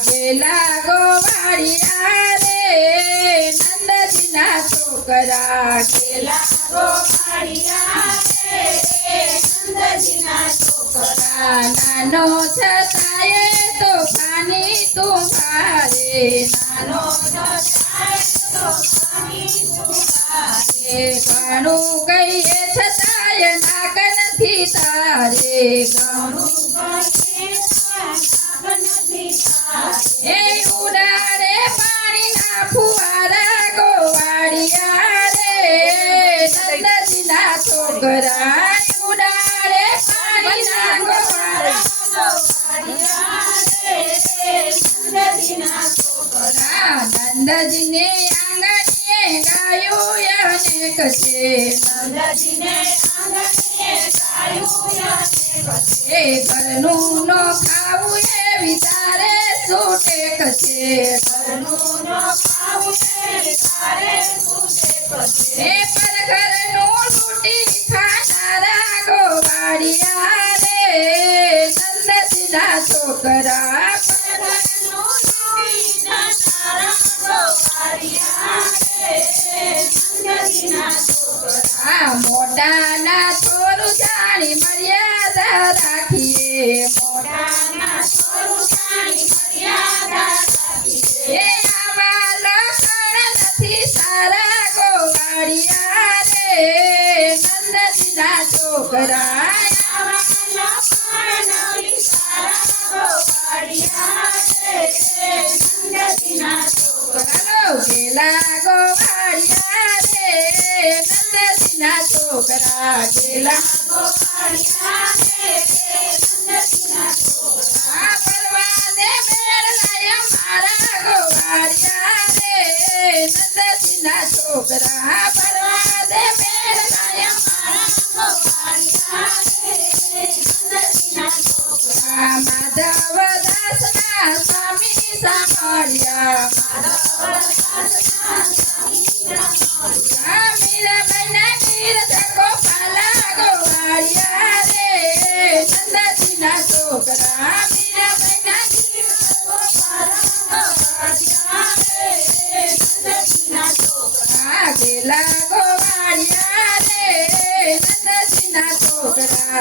ગેલા ગોવાળિયા રે નંદજીના છોકરા ગેલા ગોવાળિયા રે નંદજીના છોકરા નાનો છતાંય તો પાણી તું ભારે નાનો એ ઘણું કહીએ છતાંય નાક નથી તારે, ઘણું છોકરા ઉડાડે ગોવાળિયા નંદજીને આંગણીએ ગાયું એ નો ખાવું વિચારે શું છે ઘરનું નો એ પર ઘરનું ગોવાળિયા રે નંદજીના છોકરા આ મોટાના થોડું જાણી મર્યાદા રાખીએ મોટાના એ આવા લખણ નથી સારા ગોવાળિયા રે નંદજીના છોકરા છોકરાનો ગેલા ગોવાળિયા રે નંદજીના છોકરા ગેલા આ પરવાને મેળલાય મારા ગોવાળિયા રે નંદજીના છોકરા પરવાને મેળલાય મારા માધવ દાસના સ્વામી સાંભળ્યા આ